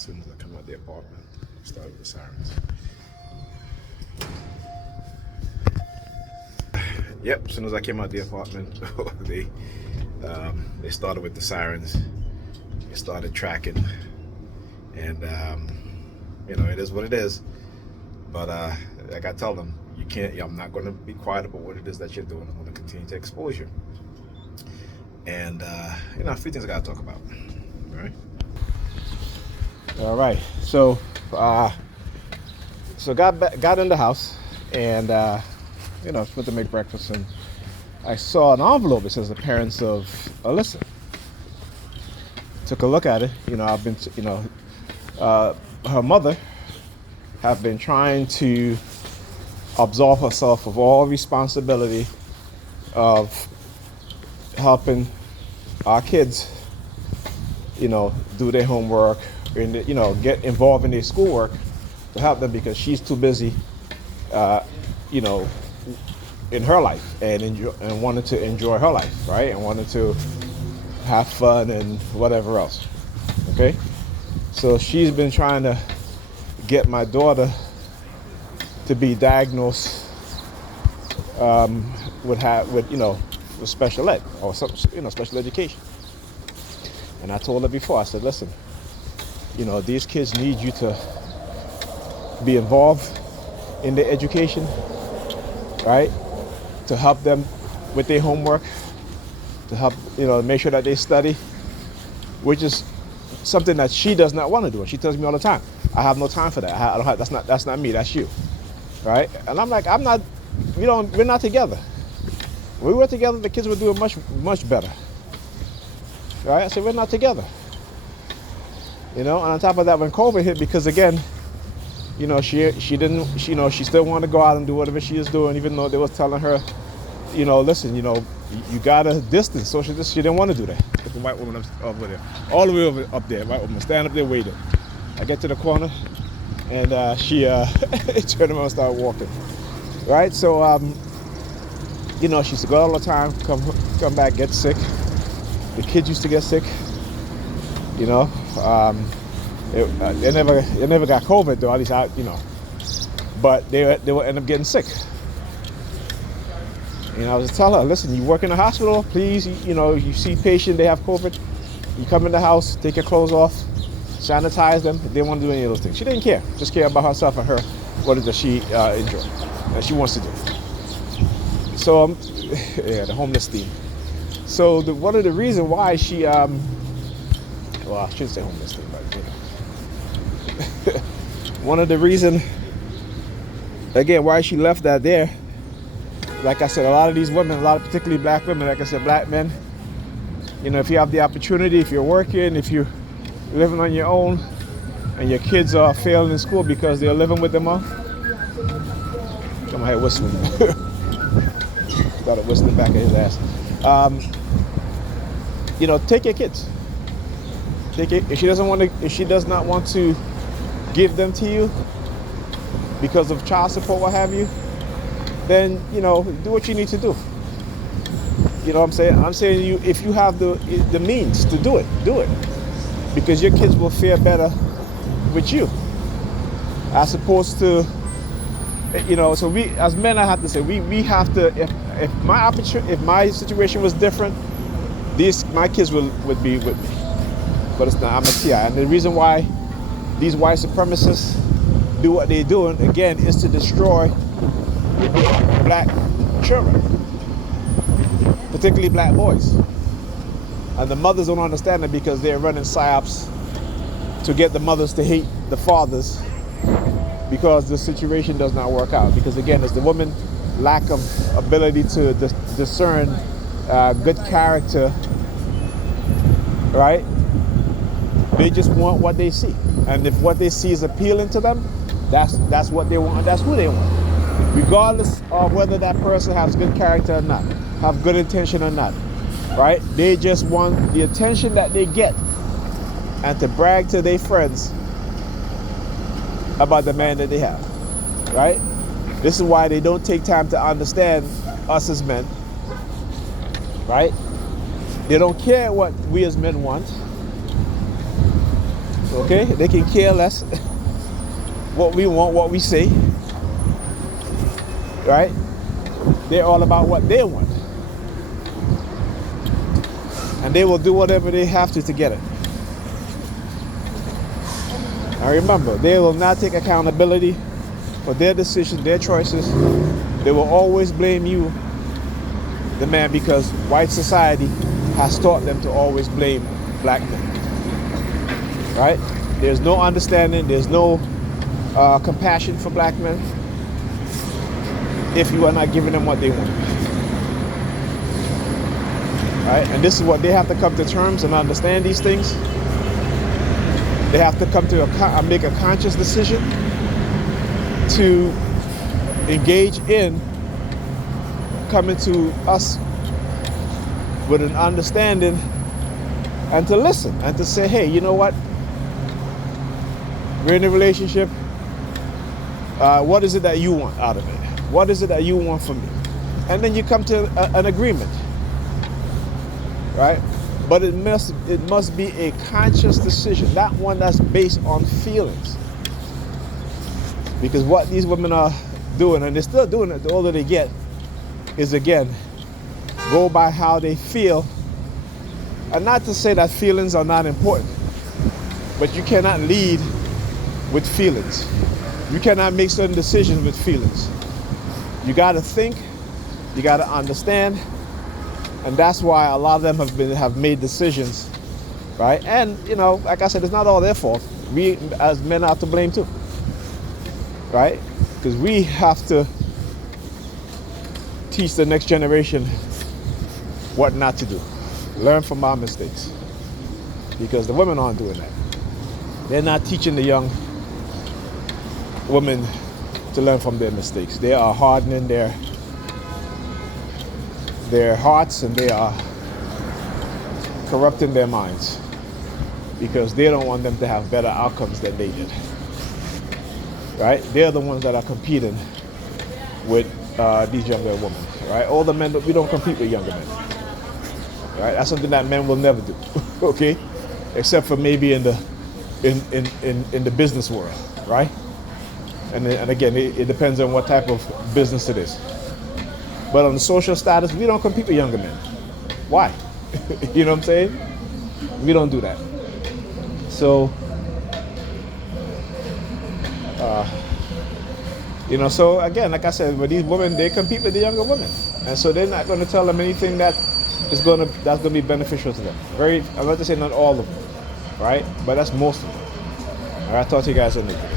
As soon as I come out the apartment, I started with the sirens. Yep, as soon as I came out the apartment, they started with the sirens. They started tracking, and it is what it is. But like I tell them, you can't. I'm not going to be quiet about what it is that you're doing. I'm going to continue to expose you. And a few things I got to talk about. All right. All right. So got in the house, and went to make breakfast, and I saw an envelope. It says the parents of Alyssa. Took a look at it. I've been, her mother have been trying to absolve herself of all responsibility of helping our kids, do their homework and, get involved in their schoolwork to help them, because she's too busy, in her life and wanted to enjoy her life, right? And wanted to have fun and whatever else. Okay? So she's been trying to get my daughter to be diagnosed with special ed or some, special education. And I told her before, I said, listen, these kids need you to be involved in their education, right? To help them with their homework, to help, make sure that they study, which is something that she does not want to do. And she tells me all the time, I have no time for that. I don't have, that's not me, that's you, right? And I'm like, we're not together. When we were together, the kids were doing much, much better, right? I said, we're not together. And on top of that, when COVID hit, because again, she didn't, she still wanted to go out and do whatever she is doing, even though they was telling her, listen, you gotta distance, social distance. She didn't want to do that. Look, the white woman over there, all the way up there, white woman, stand up there waiting. I get to the corner, and she turned around and started walking. Right, so she used to go all the time, come back, get sick. The kids used to get sick. They never got COVID though. At least but they will end up getting sick. I was telling her, listen, you work in a hospital, please, you see patient, they have COVID, you come in the house, take your clothes off, sanitize them. They didn't want to do any of those things. She didn't care, just care about herself and her, what it is that she enjoys, that she wants to do. So, the homeless theme. So one of the reasons why she, I shouldn't say homeless theme, but one of the reasons, again, why she left that there, like I said, a lot of these women, particularly black women, like I said, black men, if you have the opportunity, if you're working, if you're living on your own, and your kids are failing in school because they're living with their mom. Come ahead, whistling. Started whistling back at his ass. Take your kids. Take it. If she does not want to give them to you because of child support, what have you, then do what you need to do. You know what I'm saying? I'm saying if you have the means to do it, because your kids will fare better with you, as opposed to, So we, as men, I have to say, we have to. If my situation was different, my kids would be with me. But it's not. I'm a TI, and the reason why these white supremacists do what they're doing, again, is to destroy black children, particularly black boys. And the mothers don't understand it, because they're running psyops to get the mothers to hate the fathers, because the situation does not work out. Because again, it's the woman lack of ability to discern good character, right? They just want what they see. And if what they see is appealing to them, that's what they want, that's who they want. Regardless of whether that person has good character or not, have good intention or not, right? They just want the attention that they get, and to brag to their friends about the man that they have, right? This is why they don't take time to understand us as men, right? They don't care what we as men want. Okay? They can care less what we want, what we say. Right? They're all about what they want. And they will do whatever they have to get it. Now remember, they will not take accountability for their decisions, their choices. They will always blame you, the man, because white society has taught them to always blame black men. Right? There's no understanding, there's no compassion for black men if you are not giving them what they want. Right? And this is what they have to come to terms and understand these things. They have to come to make a conscious decision to engage in coming to us with an understanding and to listen and to say, hey, you know what? We're in a relationship. What is it that you want out of it? What is it that you want from me? And then you come to an agreement, right? But it must be a conscious decision, not one that's based on feelings. Because what these women are doing, and they're still doing it the older they get, is again, go by how they feel. And not to say that feelings are not important, but you cannot lead with feelings. You cannot make certain decisions with feelings. You got to think, you got to understand, and that's why a lot of them have made decisions, right? And you know, like I said, it's not all their fault. We as men are to blame too, right? Because we have to teach the next generation what not to do. Learn from our mistakes, because the women aren't doing that. They're not teaching the young women to learn from their mistakes. They are hardening their hearts, and they are corrupting their minds because they don't want them to have better outcomes than they did. Right? They're the ones that are competing with these younger women. Right? Older men, we don't compete with younger men. Right? That's something that men will never do. Okay? Except for maybe in the business world. Right? And again, it depends on what type of business it is. But on the social status, we don't compete with younger men. Why? You know what I'm saying? We don't do that. So, so again, like I said, with these women, they compete with the younger women. And so they're not going to tell them anything that's going to be beneficial to them. I'm not to say not all of them, right? But that's most of them. All right, talk to you guys in a minute.